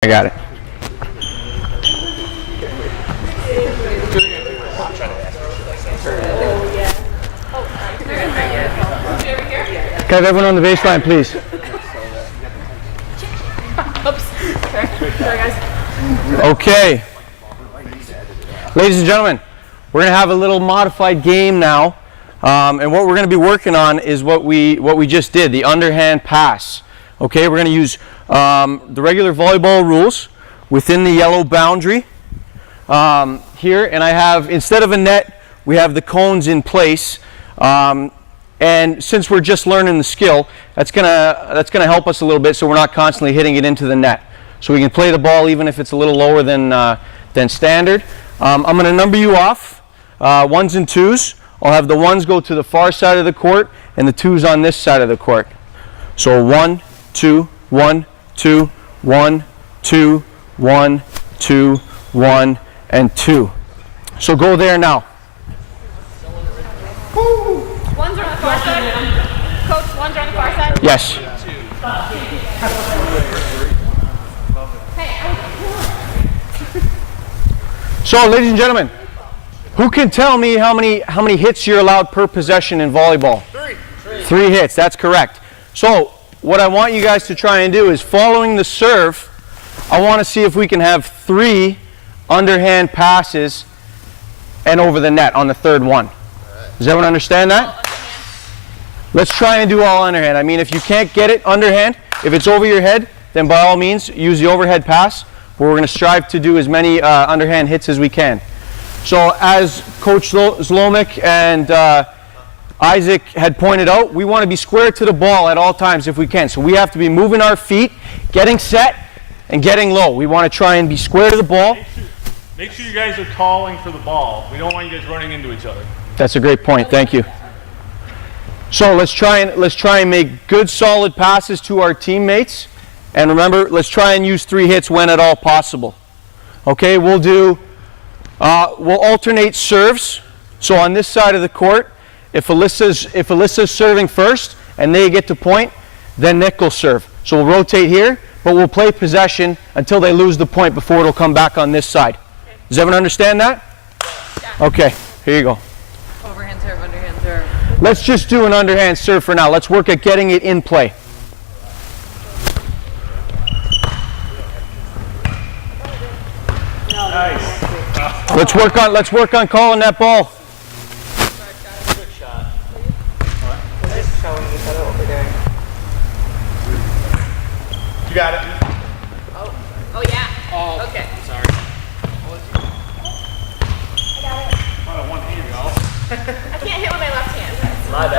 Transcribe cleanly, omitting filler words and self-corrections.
I got it. Can I have everyone on the baseline, please? Oops. Sorry, guys. Okay. Ladies and gentlemen, we're going to have a little modified game now. And what we're going to be working on is what we just did, the underhand pass. Okay, we're going to use the regular volleyball rules within the yellow boundary here. And I have, instead of a net, we have the cones in place. And since we're just learning the skill, that's gonna help us a little bit, so we're not constantly hitting it into the net. So we can play the ball even if it's a little lower than standard. I'm gonna number you off, ones and twos. I'll have the ones go to the far side of the court and the twos on this side of the court. So 1, 2, 1, 2, 1, 2, 1, 2, 1, and 2. So go there now. Ones are on the far side. Coach, ones are on the far side? Yes. So, ladies and gentlemen, who can tell me how many hits you're allowed per possession in volleyball? Three hits, that's correct. So, what I want you guys to try and do is, following the serve, I want to see if we can have 3 underhand passes and over the net on the third one. Does everyone understand that? Let's try and do all underhand. I mean, if you can't get it underhand, if it's over your head, then by all means use the overhead pass. But we're going to strive to do as many underhand hits as we can. So as Coach Zlomek and Isaac had pointed out, we want to be square to the ball at all times if we can. So we have to be moving our feet, getting set, and getting low. We want to try and be square to the ball. Make sure you guys are calling for the ball. We don't want you guys running into each other. That's a great point. Thank you. So let's try and make good solid passes to our teammates, and remember, let's try and use 3 hits when at all possible. Okay, we'll alternate serves. So on this side of the court, if Alyssa's serving first and they get to point, then Nick will serve. So we'll rotate here, but we'll play possession until they lose the point before it'll come back on this side. Does everyone understand that? Okay, here you go. Overhand serve, underhand serve. Let's just do an underhand serve for now. Let's work at getting it in play. Nice. Let's work on calling that ball. Good shot. Just showing each other what we're doing. You got it. Oh yeah. Oh, okay. Sorry. I got it. One hand, y'all.